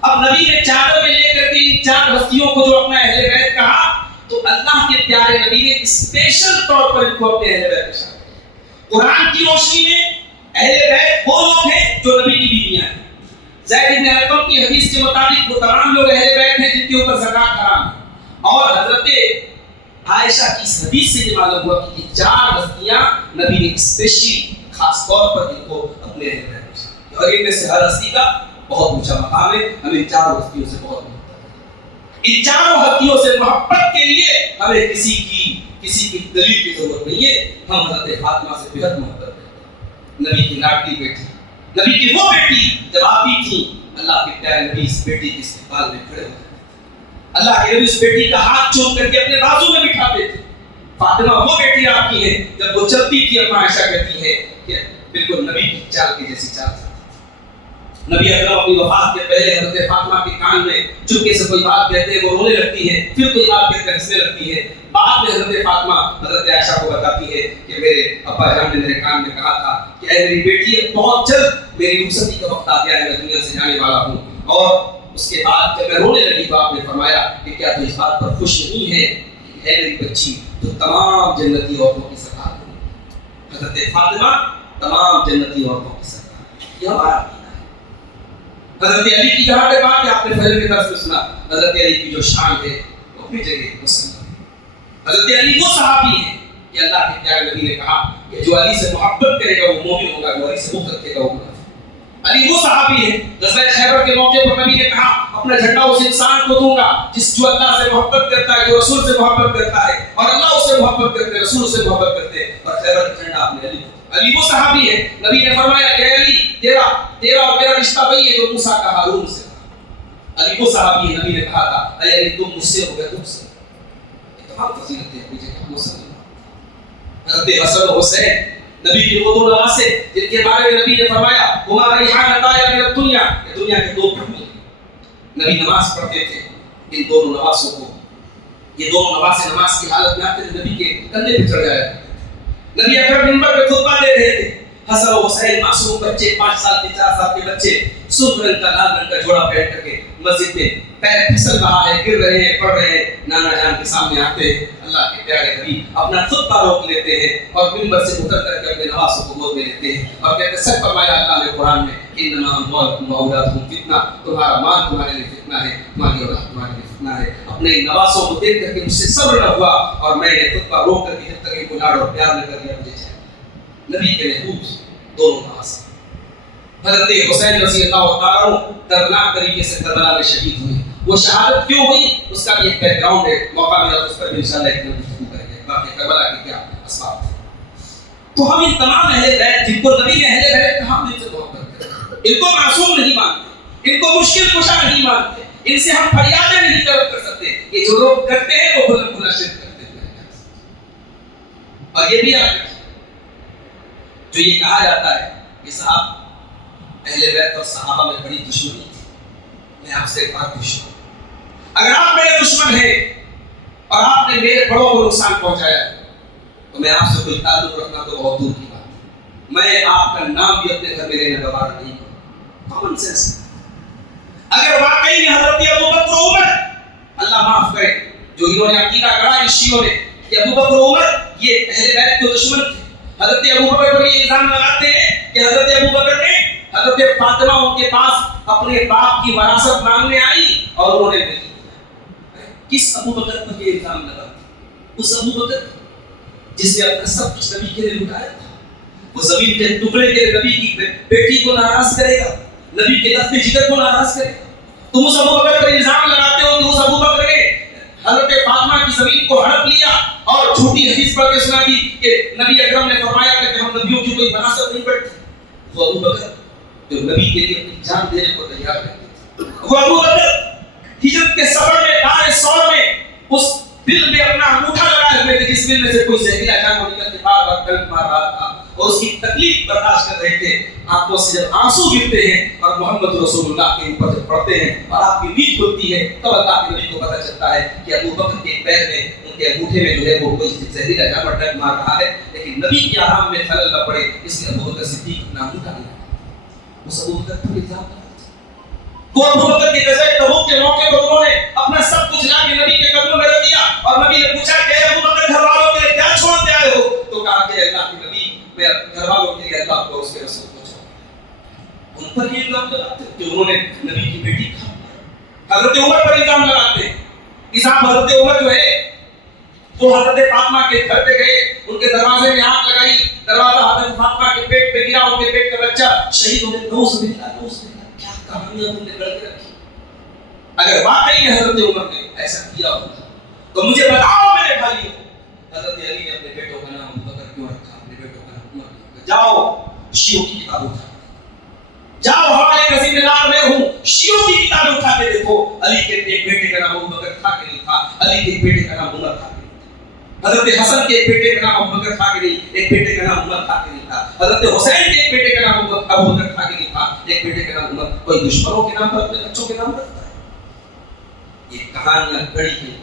اب نبی نے چادر میں لے کر کے ان 4 ہستیوں کو جو اپنا اہل بیت کہا, تو اللہ کے پیارے نبی نے اسپیشل طور پر ان کو اپنے اہل بیت میں شامل کیا. قرآن کی روشنی میں اہل بیت وہ لوگ ہیں جو نبی کی بیویاں ہیں. زید بن ارقم کی حدیث کے مطابق وہ تمام لوگ اہل بیت ہیں جن کے اوپر زکات حرام ہے. اور حضرت عائشہ کی اس حدیث سے یہ معلوم ہوا کہ یہ 4 ہستیاں نبی نے اسپیشلی خاص طور پر ان کو اپنے اہل بیت میں شامل کیا. اور ان میں سے ہر ہستی کا بہت اونچا مقام ہے. ہم ان 4 ہستیوں سے بہت ان 4 ہستیوں سے محبت کے لیے ہمیں کسی کی دلیل کی ضرورت نہیں ہے. ہم حضرت فاطمہ سے بہت محبت کرتے ہیں, نبی کی لاڈلی بیٹی, نبی کی وہ بیٹی جب آپ بھی تھی, اللہ کے پیارے نبی اس بیٹی کے استقبال میں کھڑے ہوتے تھے. اللہ کے نبی اس بیٹی کا ہاتھ چوم کر کے اپنے بازو میں بٹھاتے تھے. فاطمہ وہ بیٹی آپ کی ہے, جب وہ چلتی تھی اپنا عائشہ کہتی ہے کہ بالکل نبی کی چال کی جیسی چال تھی. نبی اکرم اپنی وفات کے پہلے حضرت فاطمہ کے کان میں چپکے سے کوئی بات کہتے ہیں, وہ رونے لگتی ہے, پھر کوئی بات کہتے ہنسنے لگتی ہے. بعد میں حضرت فاطمہ حضرت عائشہ کو بتاتی ہے کہ میرے ابا جان نے میرے کان میں کہا تھا کہ اے میری بیٹی, بہت جلد میری رخصتی کا وقت آ گیا ہے, میں دنیا سے جانے والا ہوں. اور اس کے بعد جب میں رونے لگی تو آپ نے فرمایا کہ کیا تو اس بات پر خوش نہیں ہے کہ اے میری بچی تو تمام جنتی عورتوں کی سرکار ہے. حضرت فاطمہ تمام جنتی عورتوں کی سرکار ہے. یہ ہمارا حضرت علی کی جہاں پہ بات ہے, آپ نے فجر کی طرف سے سنا, حضرت علی کی جو شان ہے وہ اپنی جگہ مسلم ہے. حضرت علی وہ صحابی ہیں کہ اللہ کے پیارے نبی نے کہا کہ جو علی سے محبت کرے گا وہ مومن ہوگا, جو علی سے بغض رکھے گا وہ منافق. علی وہ صحابی ہے, غزوہ خیبر کے موقع پر نبی نے کہا اپنا جھنڈا اس انسان کو دوں گا جو اللہ سے محبت کرتا ہے, جو رسول سے محبت کرتا ہے, اور اللہ اس سے محبت کرتے ہیں, رسول سے محبت کرتے ہیں. اور خیبر کا جھنڈا آپ نے علی کو. علی وہ صحابی ہے, نبی نے فرمایا کہ علی تیرا اور میرا رشتہ وہی ہے جو موسیٰ کا ہارون سے تھا. علی وہ صحابی ہے, نبی نے کہا تھا اے علی تم مجھ سے ہو گئے تم سے. یہ تمام فضیلتیں مجھے کہاں مسلم. حضرت حسن و حسین نبی کی وہ 2 نواسے جن کے بارے میں نبی نے فرمایا ہما ریحانتایا من الدنیا, یہ دنیا کے 2 پھول. نبی نماز پڑھتے تھے, ان دونوں نواسوں کو, یہ دونوں نواسے نماز کی حالت میں آتے تھے, نبی کے کندھے پہ چڑھ جایا. نبی اکرم منبر پہ خطبہ دے رہے تھے, حسن و حسین معصوم بچے, 5 سال کے 4 سال کے بچے, سرخ رنگ کا لال رنگ کا جوڑا پہن کر کے مسجد میں پیر پھسل رہا ہے, گر رہے ہیں, پڑھ رہے ہیں. نانا جان کے سامنے آتے ہیں, اللہ کے پیارے حبیب اپنا خطبہ روک لیتے ہیں اور منبر سے اتر کر کے اپنے نواسوں کو گود میں لیتے ہیں اور کہتے ہیں سچ فرمایا اللہ نے قرآن میں انما اموالکم واولادکم فتنہ, تمہارا مال تمہارے لیے فتنہ ہے, تمہاری اولاد تمہارے لیے فتنہ ہے. اپنے نواسوں کو دیکھ کر کے مجھ سے صبر نہ ہوا اور میں نے خطبہ روک کر کے جب تک ان کو لاڑ اور پیار نہ کر دیا مجھے چاہیے. نبی کے محبوب دونوں نواسے حضرت حسین رضی اللہ تعالیٰ عنہ دردناک طریقے سے کربلا میں شہید ہوئے. وہ شہادت کیوں ہوئی اس کا بھی ایک بیک گراؤنڈ ہے, موقع ملا تو اس پر بھی انشاءاللہ ایک گفتگو کریں گے باقی کربلا کے کیا اسباب تھے. تو ہم ان تمام اہل بیت جن کو نبی نے اہل بیت کہا, ہم ان سے محبت کرتے ہیں, ان کو معصوم نہیں مانتے, ان کو مشکل کشا نہیں مانتے, ان سے ہم فریادیں نہیں طلب کر سکتے. یہ جو لوگ کرتے ہیں وہ کھلا کھلا شرک کرتے ہیں. اور یہ بھی یاد رکھیں جو یہ کہا جاتا ہے کہ صاحب اہل بیت اور صحابہ میں بڑی دشمنی تھی, میں آپ سے ایک بات پوچھوں, اگر آپ میرے دشمن ہیں اور آپ نے میرے بڑوں کو نقصان پہنچایا تو میں آپ سے کوئی تعلق رکھنا تو بہت دور کی بات ہے. میں آپ کا نام بھی اپنے گھر میں لینا گوارا نہیں کروں. Common sense. اگر واقعی میں حضرت ابو بکر و عمر, اللہ معاف کرے جو انہوں نے عقیدہ کرا ان شیعوں نے کہ ابو بکر و عمر یہ اہل بیت کے دشمن تھے, حضرت ابو بکر پر یہ الزام لگاتے ہیں کہ حضرت ابو بکر نے حضرت فاطمہ ان کے پاس اپنے باپ کی وراثت مانگنے آئی اور انہوں نے نہیں دیا. کس ابو بکر پر یہ الزام لگاتے ہیں؟ اس ابو بکر جس نے اپنا سب کچھ نبی کے لیے لٹایا تھا. وہ زمین کے ٹکڑے کے نبی کی بیٹی کو ناراض کرے گا, نبی کے لفظ جگر کو ناراض کرے گا. تم اس ابو بکر پر الزام لگاتے ہو کہ اس ابو بکر نے حضرت فاطمہ کی زمین کو ہڑپ لیا اور جھوٹی حدیث پڑھ کے سنا دی کہ نبی اکرم نے فرمایا کہ ہم نبیوں کی کوئی وراثت نہیں پڑھتے. وہ ابو بکر جو نبی کے لیے اپنی جان دینے کو تیار رہتے تھے, وہ ابو بکر ہجرت کے سفر میں دار سور میں اس دل میں اپنا انگوٹھا لگا بتایا ہمیں کہ جس دل میں سے کوئی زہریلا جانور نکل کے بار بار ڈنک مار رہا تھا اور اس کی تکلیف برداشت کر رہے تھے، آنکھوں سے جب آنسو گرتے ہیں اور محمد رسول اللہ کے اوپر جب پڑتے ہیں اور آپ کی نیند کھلتی ہے، تب اللہ کے نبی کو پتہ چلتا ہے کہ ابو بکر کے پیر میں، ان کے انگوٹھے میں جو ہے وہ کوئی زہریلا جانور ڈنک مار رہا ہے، لیکن نبی کی آرام میں خلل نہ پڑے اس لیے ابو بکر صدیق نام نکال لیا۔ اس ابو بکر پر الزام لگا، وہ ابو بکر کی غزوہ تبوک کے موقع پر انہوں نے اپنا سب کچھ لا کے نبی کے قدموں میں رکھ دیا اور نبی نے پوچھا کہ ابو بکر گھر والوں کے لیے کیا چھوڑ کے آئے ہو؟ تو کہا کہ اللہ کے نبی میں گھر والوں کے لیے اللہ کو اس کے رسول کو چھوڑا۔ ان پر یہ الزام لگاتے کہ انہوں نے نبی کی بیٹی کھا، حضرت عمر پر الزام لگاتے کہ صاحب حضرت عمر جو ہے وہ حضرت فاطمہ کے گھر پہ گئے، ان کے دروازے میں آنکھ لگائی، دروازہ حضرت فاطمہ کے پیٹ پہ گرا، ان کے پیٹ کا بچہ شہید ہو گیا۔ نوز باللہ، نوز باللہ، کیا کہانیاں تم نے گڑھ کے رکھی۔ اگر واقعی حضرت عمر نے ایسا کیا ہوتا تو مجھے بتاؤ میرے بھائیو، حضرت علی نے اپنے بیٹوں کا نام ابو بکر کیوں رکھا، اپنے بیٹوں کا نام عمر کیوں رکھا؟ جاؤ شیعوں کی کتاب اٹھا، جاؤ ہمارے کا ذمہ دار میں ہوں، شیعوں کی کتاب اٹھا کے دیکھو، علی کے ایک بیٹے کا نام ابو بکر تھا کہ نہیں تھا، علی کے ایک بیٹے کا نام عمر تھا کہ نہیں تھا، حضرت حسن کے ایک بیٹے کا نام ابو بکر تھا کہ نہیں، ایک بیٹے کا نام عمر تھا کہ نہیں تھا، حضرت حسین کے ایک بیٹے کا نام ابو بکر تھا کہ نہیں تھا، ایک بیٹے کا نام عمر۔ کوئی دشمنوں کے نام پر اپنے بچوں کے نام رکھتا ہے؟ یہ کہانیاں گڑھی ہیں،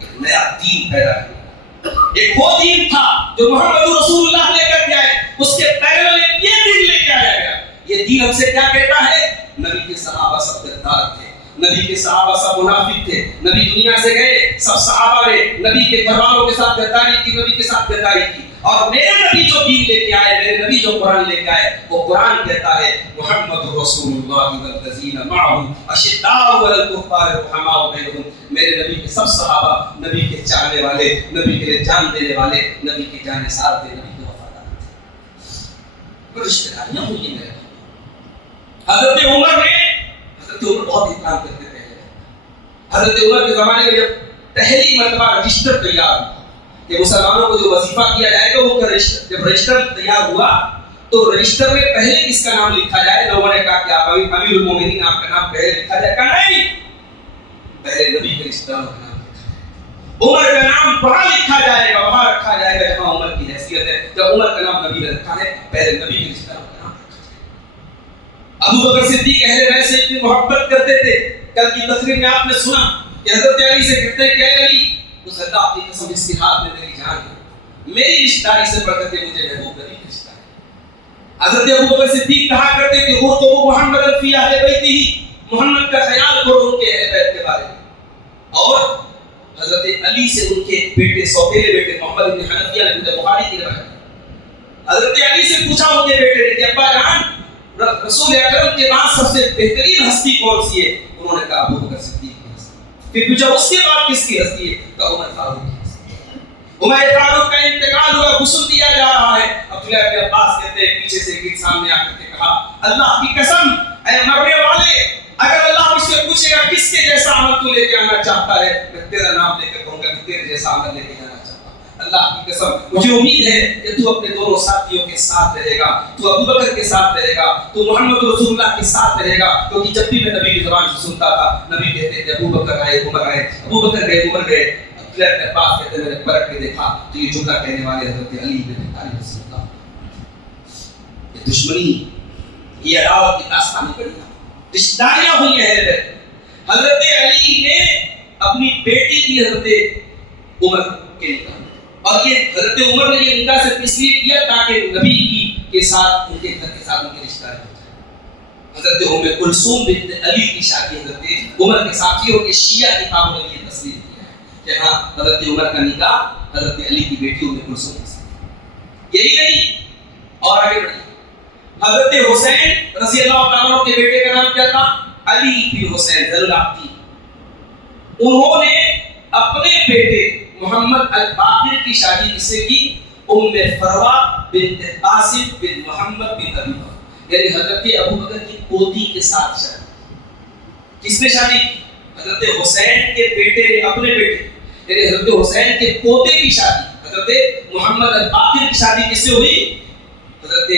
ایک نیا دین پیدا کیا، ایک وہ دین تھا جو محمد رسول اللہ لے کر کے آئے، اس کے پیرووں نے یہ دین لے کے آیا گیا۔ یہ دین ہم سے کیا کہتا ہے؟ نبی کے صحابہ سب غدار تھے، نبی کے صحابہ سب منافق تھے، نبی دنیا سے گئے، سب صحابہ نے نبی کے گھر والوں کے ساتھ غداری کی، نبی کے ساتھ غداری کی، اور میرے نبی جو دین لے کے آئے، میرے نبی جو قرآن لے کے آئے، وہ قرآن کہتا ہے محمد رسول اللہ والذین معه اشداء علی الکفار رحماء بینہم۔ میرے نبی کے سب صحابہ نبی کے چاہنے والے، نبی کے لیے جان دینے والے، نبی کی جان نثار تھے، نبی کے وفادار تھے۔ اور رشتہ داریاں ہوئی میرے حضرت عمر نے، حضرت عمر بہت احترام کرتے تھے۔ حضرت عمر کے زمانے میں جب پہلی مرتبہ رجسٹر تیار ہوا کہ مسلمانوں کو جو وظیفہ کیا جائے گا، وہ جب رجسٹر تیار ہوا تو رجسٹر میں پہلے کس کا نام لکھا جائے؟ لوگوں نے کہا کہ آپ امیر المومنین، آپ کا نام پہلے لکھا جائے۔ کہا نہیں، پہلے نبی کے رشتہ داروں کا نام لکھا جائے، عمر کا نام وہاں لکھا جائے گا، وہاں رکھا جائے گا جہاں عمر کی حیثیت ہے۔ جب عمر کا نام نبی نے رکھا ہے، پہلے نبی کے رشتہ داروں کا نام رکھا جائے۔ ابو بکر صدیق اہل بیت سے اتنی محبت کرتے تھے، کل کی تقریر میں آپ نے سنا کہ حضرت علی سے کہتے ہیں کہ اے علی، اس اللہ کی قسم اس کے ہاتھ میں میری جان ہے، میری رشتہ داری سے بڑھ کر کے مجھے محبوب نبی کا رشتہ ہے۔ حضرت ابو بکر صدیق کہا کرتے کہ وہ تو محمد فی اہل بیت ہی، محمد کا خیال کرو ان کے اہل بیت کے بارے میں۔ اور حضرت علی سے ان کے بیٹے، سوتیلے بیٹے محمد بن حنفیہ نے مجھے بخاری کی روایت ہے، حضرت علی سے پوچھا ان کے بیٹے نے کہ ابا جان، رسول اکرم کے بعد سب سے بہترین ہستی کون سی ہے؟ انہوں نے کہا ابو بکر صدیق کی ہستی۔ پھر پوچھا اس کے بعد کس کی ہستی ہے؟ کہا عمر فاروق کی ہستی ہے۔ عمر فاروق کا انتقال ہوا، غسل دیا جا رہا ہے۔ عبداللہ بن عباس کہتے ہیں پیچھے سے ایک سامنے آ کر کے کہا اللہ کی قسم اے مرنے والے، اگر اللہ مجھ سے پوچھے گا کس کے جیسا عمل تو لے کے آنا چاہتا ہے، میں تیرا نام لے کر کہوں گا کہ تیرے جیسا عمل لے کے جانا چاہتا ہوں۔ اللہ کی قسم مجھے امید ہے کہ تو اپنے دونوں ساتھیوں کے ساتھ رہے گا، تو ابو بکر کے ساتھ رہے گا، تو محمد رسول اللہ کے ساتھ رہے گا، کیونکہ جب بھی میں نبی کی زبان سے سنتا تھا نبی کہتے تھے ابو بکر آئے، عمر آئے، ابو بکر گئے، عمر گئے۔ عبداللہ بن عباس کہتے ہیں میں نے پلٹ کے دیکھا تو یہ جملہ کہنے والے حضرت علی بن ابی طالب رضی اللہ عنہ۔ یہ دشمنی، یہ عداوت کی داستانیں پڑھی، رشتہ داریاں ہوئی ہیں اہل بیت۔ حضرت علی نے اپنی بیٹی دی حضرت عمر کے نکاح، اور یہ حضرت عمر نے یہ نکاح صرف اس لیے کیا تاکہ نبی کے ساتھ، ان کے گھر کے ساتھ ان کے رشتہ داری ہو جائے۔ حضرت ام کلثوم بنت علی کی شادی حضرت عمر کے ساتھیوں کے شیعہ کتابوں نے یہ تصویر کیا ہے کہ ہاں حضرت عمر کا نکاح حضرت علی کی بیٹی ام کلثوم کے ساتھ۔ یہی نہیں، اور آگے بڑھیے، حضرت حسین رضی اللہ تعالیٰ عنہ کے بیٹے کا نام کیا تھا؟ علی بن حسین زین العابدین۔ انہوں نے اپنے بیٹے محمد الباقر کی شادی کس سے کی؟ ام فروہ بنت قاسم بن محمد بن ابی بکر، یعنی حضرت ابو بکر کی پوتی کے ساتھ شادی۔ کس نے شادی کی؟ حضرت حسین کے بیٹے نے اپنے بیٹے، یعنی حضرت حسین کے پوتے کی شادی، حضرت محمد الباقر کی شادی کس سے ہوئی؟ حضرت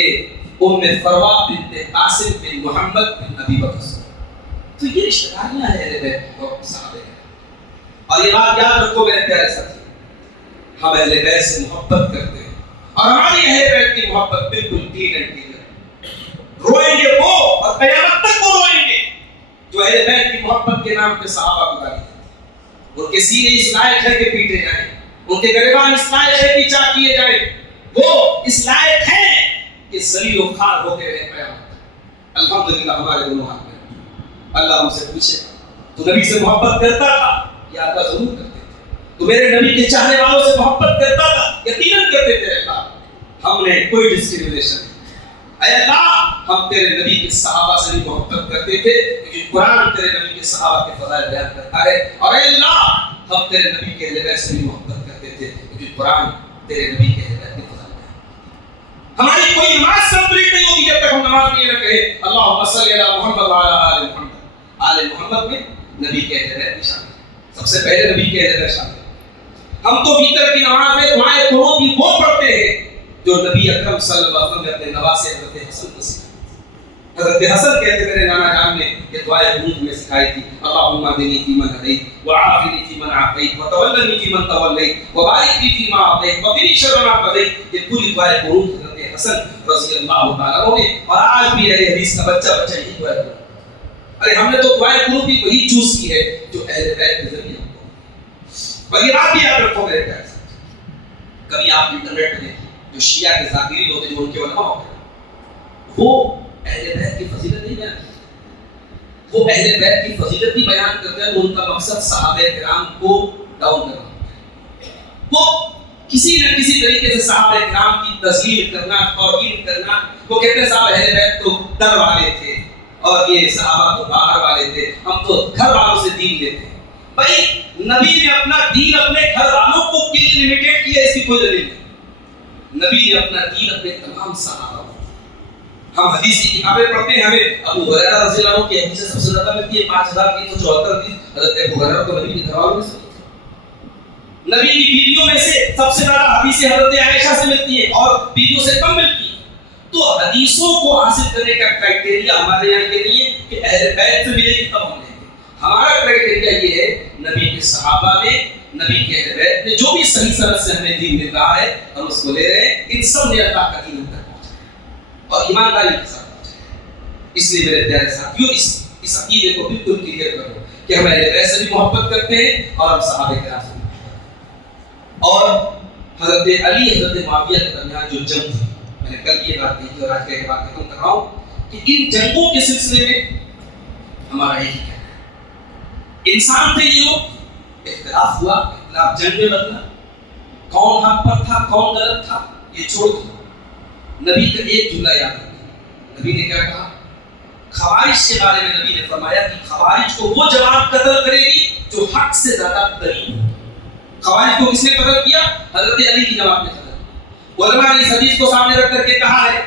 ام فروہ بنت قاسم بن محمد بن ابی بکر سے۔ تو یہ رشتہ داریاں ہیں اہل بیت اور صحابہ۔ اور یہ بات یاد رکھو میرے پیارے ساتھی، ہم اہل بیت سے محبت کرتے ہیں اور ہماری اہل بیت کی محبت بالکل کلین اینڈ کلیئر. روئیں گے وہ اور قیامت تک وہ روئیں گے جو اہل بیت کی محبت کے نام پہ صحابہ کو گالی دیتے ہیں. ان کے سینے اس لائق ہے کہ پیٹے جائیں, ان کے گریبان اس لائق ہے کہ چاک کیے جائیں, وہ اس لائق ہیں کہ ذلیل و خوار ہوتے رہے قیامت. الحمدللہ ہمارے دونوں ہاتھ میں. اللہ ہم سے پوچھے تو نبی سے محبت کرتا تھا یا اللہ ضرور کرتے تھے. تو میرے نبی کے چاہنے والوں سے محبت کرتا تھا, یقیناً کرتے تھے. اللہ ہم نے کوئی ڈسکریمنیشن نہیں. اے اللہ ہم تیرے نبی کے صحابہ سے بھی محبت کرتے تھے کیونکہ قرآن تیرے نبی کے صحابہ کے فضائل بیان کرتا ہے. اور اے اللہ ہم تیرے نبی کے اہل بیت سے بھی محبت کرتے تھے کیونکہ قرآن تیرے نبی کے اہل بیت کے فضائل بیان کرتا ہے. ہماری کوئی نماز کمپلیٹ نہیں ہوتی جب تک ہم نماز یہ نہ کہے اللہم صلی علی محمد وعلی آل محمد. آل محمد میں نبی کے اہل بیت بھی شامل ہے, سب سے پہلے نبی کے اہل بیت شامل ہے. ہم تو فطر کی نماز میں دعائیں قنوت بھی وہ پڑھتے ہیں جو نبی اکرم صلی اللہ علیہ وسلم نے اپنے نواسے حضرت حسن کو سکھائی. حضرت حسن کہتے میرے نانا جان نے یہ دعائیں قنوت میں سکھائی تھی. اللہم اهدنی فیمن ہدیت وعافنی فیمن عافیت وتولنی فیمن تولیت وبارک لی فیما اعطیت وقنی شر ما قضیت. یہ پوری دعائیں قنوت حضرت حسن رضی اللہ تعالیٰ عنہ نے, اور آج بھی اہل حدیث کا بچہ بچہ یہی دعائیں قنوت. ارے ہم نے تو دعائیں قنوت بھی وہی چوز کی ہے جو اہل بیت کے ذریعے ہم کو. اور یہ بات بھی یاد رکھو میرے پیارے ساتھی, کبھی آپ انٹرنیٹ میں جو شیعہ کے ذاکرین ہوتے ہیں جو ان کے علماء ہوتے ہیں وہ اہل بیت کی فضیلت نہیں بیان کرتے. وہ اہل بیت کی فضیلت بھی بیان کرتے ہیں تو ان کا مقصد صحابہ کرام کو ڈاؤن کرنا ہوتا ہے. وہ کسی نہ کسی طریقے سے صحابہ کرام کی تذلیل کرنا, توہین کرنا. وہ کہتے ہیں صاحب اہل بیت تو در والے تھے اور یہ صحابہ تو باہر والے تھے, ہم تو گھر والوں سے دین لیتے ہیں. بھائی نبی نے اپنا دین اپنے گھر والوں کو کے لیے لمیٹڈ کیا, اس کی کوئی دلیل نہیں. نبی نے اپنا دین اپنے تمام صحابہ کو. ہم حدیث کی کتابیں پڑھتے ہیں, ہمیں ابو ہریرہ رضی اللہ عنہ کی حدیث سب سے زیادہ ملتی ہے 5374 حدیث. حضرت ابو ہریرہ کو نبی کے گھر والوں میں سے, نبی کی بیویوں میں سے سب سے زیادہ حدیثیں حضرت عائشہ سے ملتی ہیں اور بیویوں سے کم ملتی ہیں. تو حدیثوں کو حاصل کرنے کا کرائٹیریا ہمارے یہاں یہ نہیں ہے کہ اہل بیت سے ملے گی تب ہم لیں گے. ہمارا کرائٹیریا یہ ہے نبی کے صحابہ نے, نبی کے اہل بیت نے جو بھی صحیح سند سے ہمیں دین مل رہا ہے ہم اس کو لے رہے ہیں. ان سب نے اللہ کا دین ہم تک پہنچایا اور ایمانداری کے ساتھ پہنچایا. اس لیے میرے پیارے ساتھیوں اس عقیدے کو بالکل کلیئر کرو کہ ہم اہل بیت سے بھی محبت کرتے ہیں اور ہم صحابہ کرام سے بھی محبت کرتے ہیں. اور حضرت علی حضرت معاویہ کے درمیان جو جنگ تھی, میں نے کل یہ بات کہی تھی اور آج کے بات ختم کر رہا ہوں کہ ان جنگوں کے سلسلے میں ہمارا یہی کہنا ہے. انسان تھے یہ لوگ, اختلاف ہوا, اختلاف جنگ میں بدلا, کون حق پر تھا کون غلط تھا یہ چھوڑ دو. نبی کا ایک جملہ یاد رکھیں. نبی نے کیا کہا؟ خوارج کے بارے میں نبی نے فرمایا کہ خوارج کو وہ جماعت قتل کرے گی جو حق سے زیادہ قریب ہو. خوارج کو کس نے قتل کیا؟ حضرت علی کی جماعت نے قتل کیا. علماء نے اس حدیث کو سامنے رکھ کر کے کہا ہے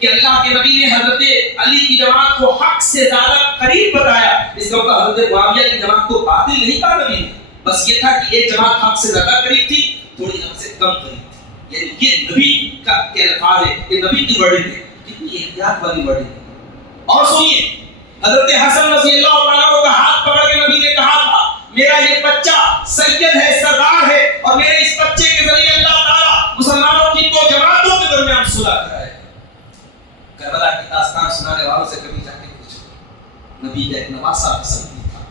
کہ اللہ کے نبی نے حضرت علی کی جماعت کو حق سے زیادہ قریب بتایا. اس کا مطلب حضرت معاویہ کی جماعت کو باطل نہیں کہا نبی نے, بس یہ تھا کہ ایک جماعت حق سے زیادہ قریب تھی, تھوڑی حق سے کم قریب تھی. یعنی یہ نبی کا الفاظ ہے, یہ نبی کی ورڈنگ ہے. کتنی احتیاط والی ورڈنگ ہے. اور سنیے, حضرت حسن رضی اللہ عنہ کا ہاتھ پکڑ کے نبی نے کہا تھا میرا یہ بچہ سید ہے, سردار ہے, اور میرے اس بچے کے ذریعے اللہ تعالیٰ مسلمانوں کی دو جماعتوں کے درمیان صلح کرائے. کربلا کی داستان سنانے والوں سے کبھی جا کے پوچھو, نبی کا ایک نواسا حسن بھی تھا.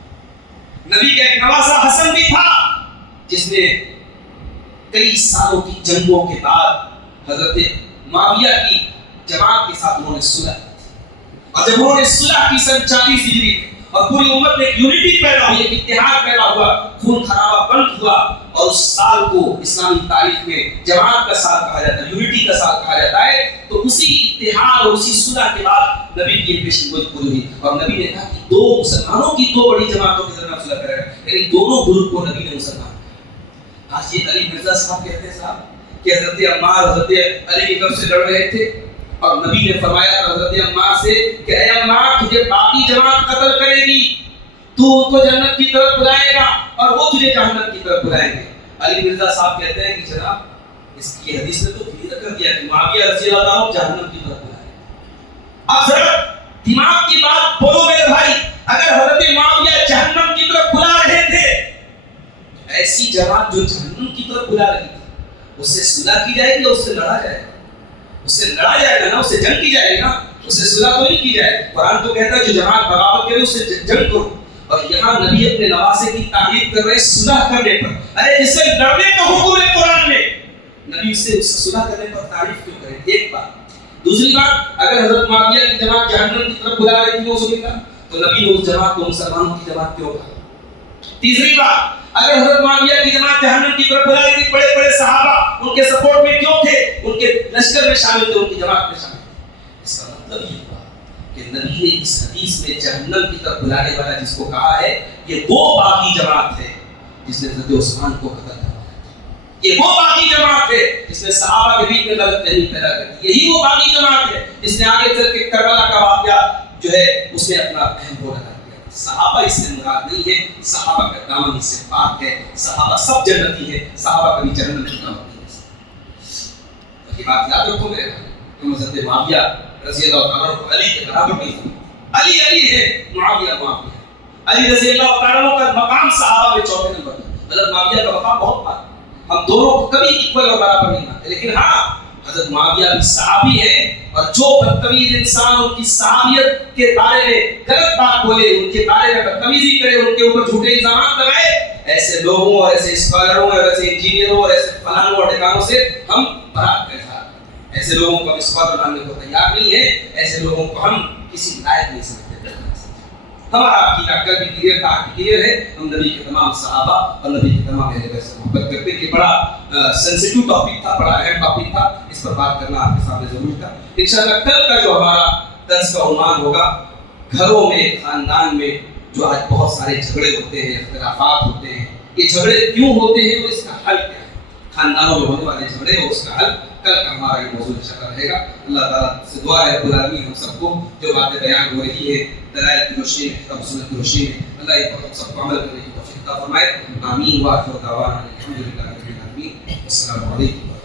نبی کا ایک نواسا حسن بھی تھا جس نے کئی سالوں کی جنگوں کے بعد حضرت معاویہ کی جماعت کے ساتھ انہوں نے صلح کی. اور جب انہوں نے صلح کی 40 ہجری اور پوری امت میں ایک یونٹی پیدا ہوئی, ایک اتحاد پیدا ہوا, خون خرابہ بند ہوا, اور اس سال کو اسلامی تاریخ میں جماعت کا سال کہا جاتا ہے, یونٹی کا سال کہا جاتا ہے. تو اسی اتحاد اور اسی صلح کے بعد نبی کی پیشن گوئی پوری ہوئی اور نبی نے کہا کہ دو مسلمانوں کی دو بڑی جماعتوں کے درمیان صلح کرے گا. لیکن دونوں گروپ کو نبی نے مسلمان. آج یہ علی مرزا صاحب کہتے ہیں صاحب کہ حضرت عمار حضرت علی کی طرف سے لڑ رہے تھے اور نبی نے فرمایا تھا حضرت عمار سے کہ اے عمار تجھے باقی جماعت قتل کرے گی, تو ان کو جنت کی طرف بلائے گا اور وہ تجھے جہنم کی طرف بلائیں گے. علی مرزا صاحب کہتے ہیں کہ جناب اس کی حدیث میں تو کلیئر کر دیا کہ معاویہ رضی اللہ عنہ جہنم کی طرف بلائے گا. اب ذرا دماغ کی بات بولو میرے بھائی, اگر حضرت معاویہ جہنم کی طرف بلا رہے تھے, ایسی جماعت جو جہنم کی طرف بلا رہی تھی, صلح کی جائے گی یا اس سے لڑا جائے گا؟ اس سے لڑا جائے گا نا، اس سے جنگ کی جائے گی نا، اس سے صلح تو نہیں کی جائے. قرآن تو کہتا ہے جو جماعت بغاوت کرے اس سے جنگ کرو. اور یہاں نبی اپنے نواسے کی تعریف کر رہے ہیں صلح کرنے پر. ارے جس سے لڑنے کا حکم ہے قرآن میں، نبی اس سے صلح کرنے پر تعریف کیوں کرے؟ ایک بات. دوسری بات، اگر حضرت معاویہ کی جماعت جہنم کی طرف بلا رہی تھی اس وقت، تو نبی نے اس جماعت کو مسلمانوں کی جماعت کیوں کہا؟ تیسری بات، اگر حضرت معاویہ کی جماعت جہنم کی طرف بلا رہی تھی، بڑے بڑے صحابہ ان کے سپورٹ میں کیوں تھے؟ ان کے لشکر میں شامل تھے، ان کی جماعت میں شامل تھے. اس کا مطلب یہ ہوا کہ نبی نے اس حدیث میں جہنم کی طرف بلانے والا جس کو کہا ہے، یہ وہ باغی جماعت ہے جس نے حضرت عثمان کو قتل کروایا. یہ وہ باغی جماعت ہے جس نے صحابہ کے بیچ میں غلط فہمی پیدا کر دی. یہی وہ باغی جماعت ہے جس نے آگے چل کے کربلا کا واقعہ جو ہے اس میں اپنا اہم رول ادا کیا. صحابہ اس سے مراد نہیں ہے، صحابہ کا دامن اس سے پاک ہے. صحابہ سب جنتی ہے، صحابہ کبھی جہنم کی دعوت نہیں دے سکتے. یہ بات یاد رکھو میرے بھائی. تم حضرت معاویہ رضی اللہ تعالیٰ عنہ علی کے برابر نہیں سمجھتے. علی علی ہے، معاویہ معاویہ ہے. علی رضی اللہ تعالیٰ عنہ کا مقام صحابہ میں چوتھے نمبر پر. حضرت معاویہ کا مقام بہت بڑا. ہم دونوں کو کبھی ایکول اور برابر نہیں مانتے، لیکن ہاں حضرت معاویہ بھی صحابی ہیں، اور جو بدتمیز انسان ان کی صحابیت کے بارے میں غلط بات بولے، ان کے بارے میں بدتمیزی کرے، ان کے اوپر جھوٹے الزامات لگائے، ایسے لوگوں اور ایسے اسکالروں اور ایسے انجینئروں اور ایسے فلانوں اور ٹھکانوں سے ہم برات کا اظہار کرتے ہیں. ایسے لوگوں کو ہم اسکالر بنانے کو تیار نہیں ہے، ایسے لوگوں کو ہم کسی لائق نہیں سمجھتے. ہمارا عقیدہ کل بھی کلیئر تھا، کلیئر ہے. ہم نبی کے تمام صحابہ اور نبی کے تمام اہل بیت سے محبت کرتے ہیں. کہ بڑا سینسیٹیو ٹاپک تھا، بڑا اہم ٹاپک تھا، اس پر بات کرنا آپ کے سامنے ضروری تھا. انشاءاللہ کل کا جو ہمارا درس کا عنوان ہوگا، گھروں میں، خاندان میں جو آج بہت سارے جھگڑے ہوتے ہیں، اختلافات ہوتے ہیں، یہ جھگڑے کیوں ہوتے ہیں اور اس کا حل کیا ہے؟ خاندانوں میں ہونے والے جھگڑے اور اس کا حل، کل کا ہمارا یہ موضوع انشاءاللہ رہے گا. اللہ تعالیٰ سے دعا ہے رب العالمین ہم سب کو جو باتیں بیان ہو رہی ہے دلائل کی روشنی میں، کتاب و سنت کی روشنی میں، اللہ یہ ہم سب کو عمل کرنے کی توفیق عطا فرمائے. آمین. وآخر دعوانا الحمدللہ رب العالمین. السلام علیکم.